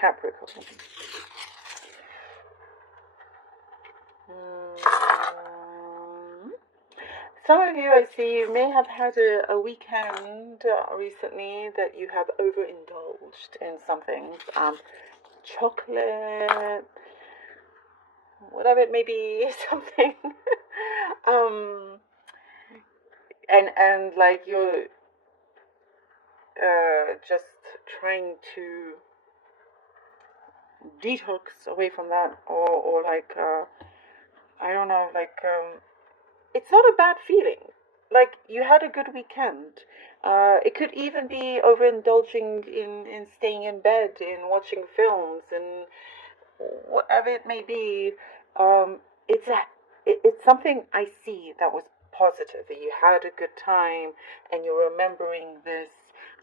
Capricorn. Some of you, I see, you may have had a weekend recently that you have overindulged in some things. Chocolate, whatever it may be, something. um, and like you're just trying to detox away from that, or like I don't know, like it's not a bad feeling. Like you had a good weekend. It could even be overindulging in staying in bed, in watching films, and whatever it may be. Um, it's something I see that was positive. That you had a good time, and you're remembering this,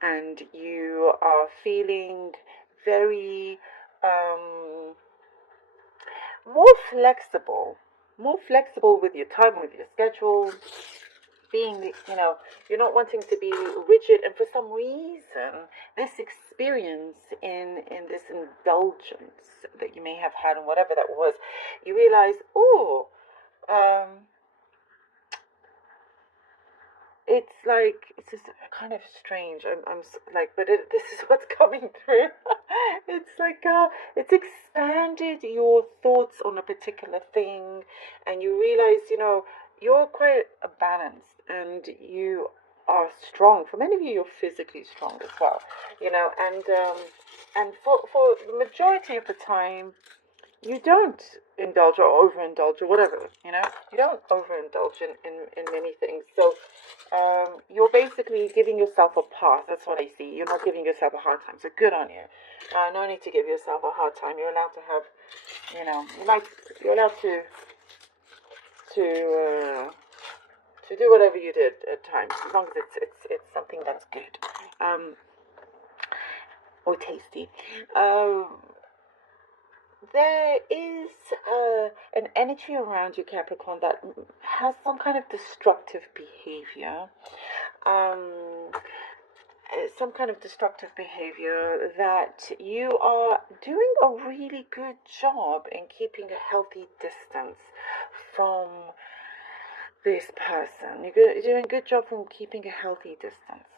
and you are feeling very um, more flexible, more flexible with your time, with your schedule, being, you're not wanting to be rigid. And for some reason, this experience in this indulgence that you may have had, and whatever that was, you realize, oh, um, it's like, it's just kind of strange. Like, but this is what's coming through. It's like it's expanded your thoughts on a particular thing, and you realize, you're quite balanced, and you are strong. For many of you, you're physically strong as well, and for the majority of the time, you don't indulge or overindulge or whatever, you don't overindulge in many things. So you're basically giving yourself a pass. That's what I see. You're not giving yourself a hard time. So good on you. No need to give yourself a hard time. You're allowed to have, you're allowed to do whatever you did at times, as long as it's something that's good, or tasty. There is an energy around you, Capricorn, that has some kind of destructive behavior. Some kind of destructive behavior that you are doing a really good job in keeping a healthy distance from this person. You're doing a good job from keeping a healthy distance.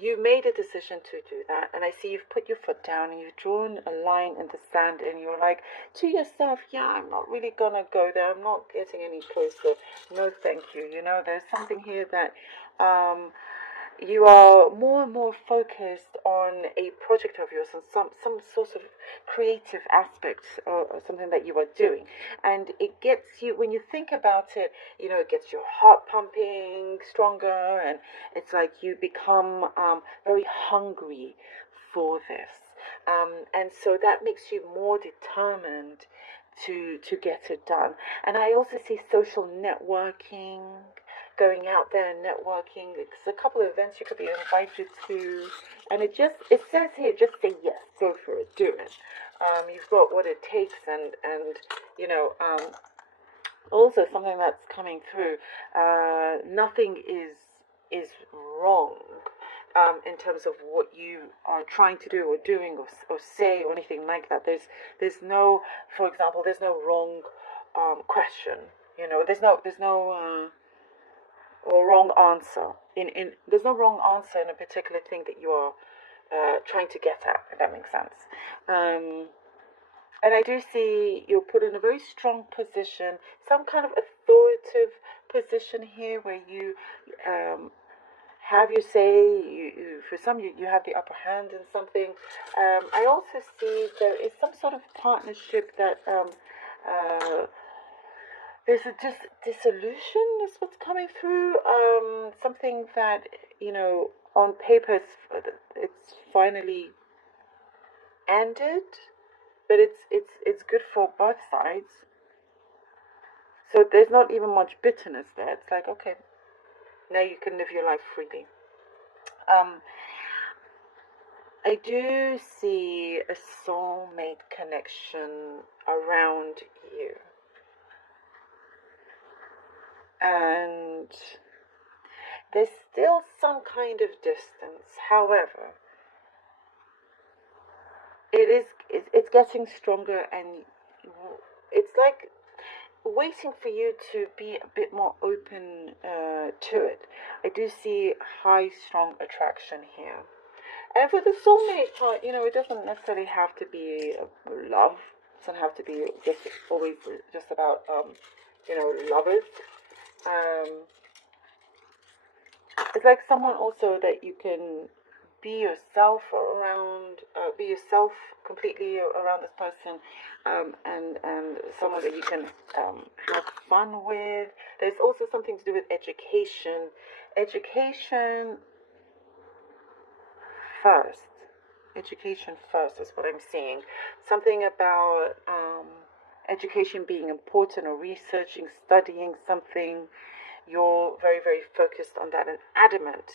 You made a decision to do that, and I see you've put your foot down and you've drawn a line in the sand, and you're like to yourself, yeah, I'm not really gonna go there, I'm not getting any closer, no thank you. There's something here that you are more and more focused on a project of yours, and some sort of creative aspect, or something that you are doing, and it gets you, when you think about it, it gets your heart pumping stronger, and it's like you become very hungry for this, and so that makes you more determined to get it done. And I also see social networking, going out there and networking. It's a couple of events you could be invited to, and it says here, just say yes, go for it, do it. You've got what it takes, and also something that's coming through. Nothing is wrong. In terms of what you are trying to do or doing, or say, or anything like that. There's no, for example, there's no wrong question. There's no or wrong answer. There's no wrong answer in a particular thing that you are trying to get at. If that makes sense. And I do see you're put in a very strong position, some kind of authoritative position here, where you have your say. For some, you have the upper hand in something. I also see there is some sort of partnership that there's a dissolution is what's coming through. Something that, on paper it's finally ended, but it's good for both sides. So there's not even much bitterness there. It's like, okay, now you can live your life freely. I do see a soulmate connection around you. And there's still some kind of distance. However, it's getting stronger, and it's like waiting for you to be a bit more open to it. I do see high, strong attraction here. And for the soulmate part, it doesn't necessarily have to be love. It doesn't have to be just always just about lovers. Um, it's like someone also that you can be yourself around, be yourself completely around this person, and someone that you can have fun with. There's also something to do with education. Education first. Education first is what I'm seeing. Something about education being important, or researching, studying something. You're very, very focused on that and adamant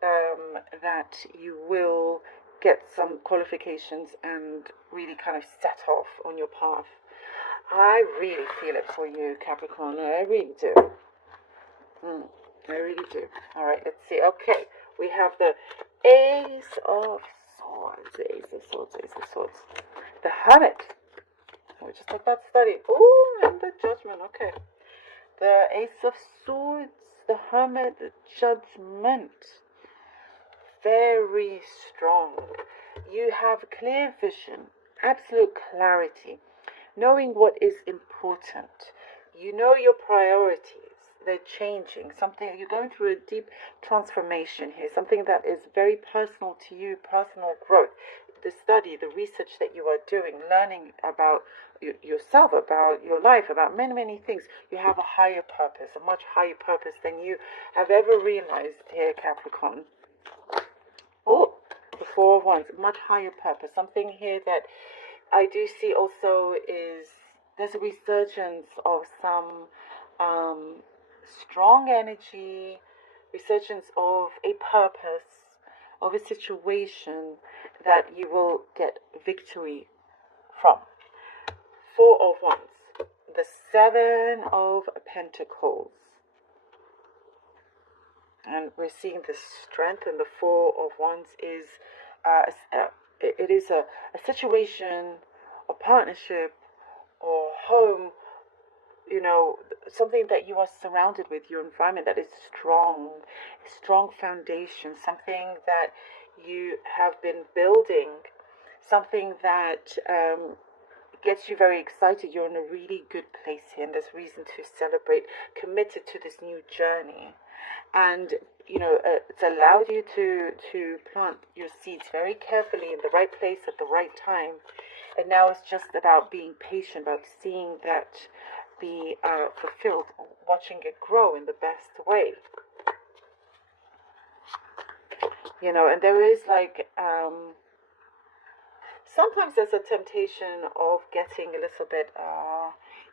that you will get some qualifications and really kind of set off on your path. I really feel it for you, Capricorn. I really do. I really do. All right, let's see. Okay, we have the Ace of Swords. The Ace of Swords, Ace of Swords. The Hermit. Oh, just like that study. Oh, and the Judgment. Okay. The Ace of Swords, the Hermit, the Judgment. Very strong. You have clear vision, absolute clarity, knowing what is important. You know your priorities. They're changing. Something, you're going through a deep transformation here. Something that is very personal to you, personal growth. The study, the research that you are doing, learning about yourself, about your life, about many, many things. You have a higher purpose, a much higher purpose than you have ever realized here, Capricorn. Oh, the Four of Wands, much higher purpose. Something here that I do see also is there's a resurgence of some strong energy, resurgence of a purpose, of a situation that you will get victory from. Four of Wands, the Seven of Pentacles. And we're seeing the strength in the Four of Wands is, it is a situation, or partnership, or home, something that you are surrounded with, your environment that is strong foundation, something that you have been building, something that gets you very excited. You're in a really good place here, and there's reason to celebrate, committed to this new journey. And it's allowed you to plant your seeds very carefully in the right place at the right time. And now it's just about being patient, about seeing that be fulfilled, watching it grow in the best way. And there is like sometimes there's a temptation of getting a little bit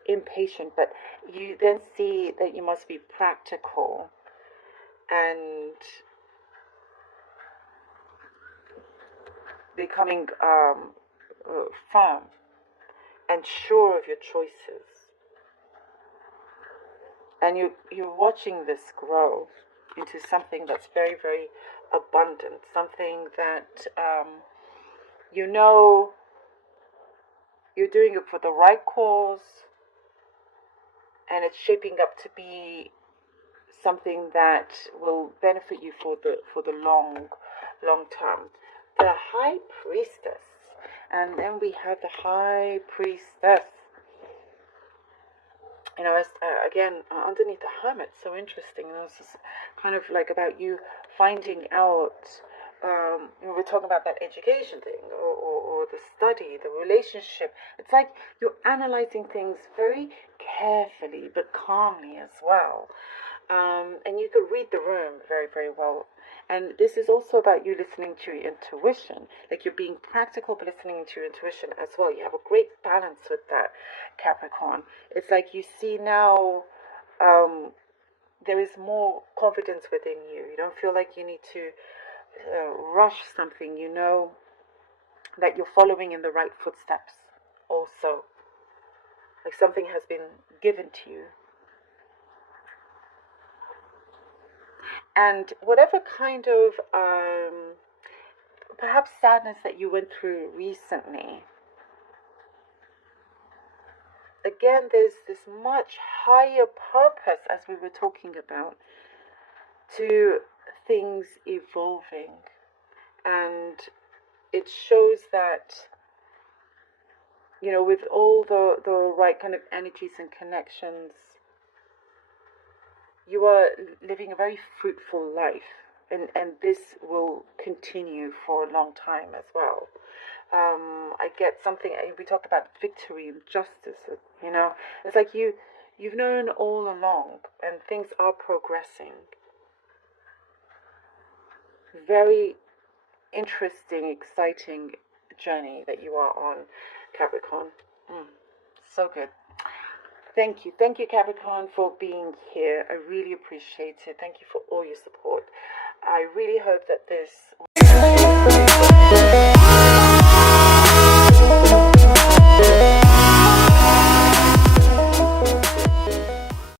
impatient, but you then see that you must be practical and becoming firm and sure of your choices. And you're watching this grow into something that's very, very abundant, something that you're doing it for the right cause, and it's shaping up to be something that will benefit you for the long term. The High Priestess, and then we have the High Priestess. Again, underneath the Hermit, so interesting. This is kind of like about you finding out. We're talking about that education thing, or the study, the relationship. It's like you're analyzing things very carefully, but calmly as well. And you could read the room very, very well. And this is also about you listening to your intuition. Like you're being practical, but listening to your intuition as well. You have a great balance with that, Capricorn. It's like you see now there is more confidence within you. You don't feel like you need to rush something. You know that you're following in the right footsteps also. Like something has been given to you. And whatever kind of perhaps sadness that you went through recently, again, there's this much higher purpose, as we were talking about, to things evolving. And it shows that, you know, with all the right kind of energies and connections, you are living a very fruitful life. And this will continue for a long time as well. I get something, we talked about victory and justice, you know. It's like you've known all along, and things are progressing. Very interesting, exciting journey that you are on, Capricorn. So good. Thank you, Capricorn, for being here. I really appreciate it. Thank you for all your support. I really hope that this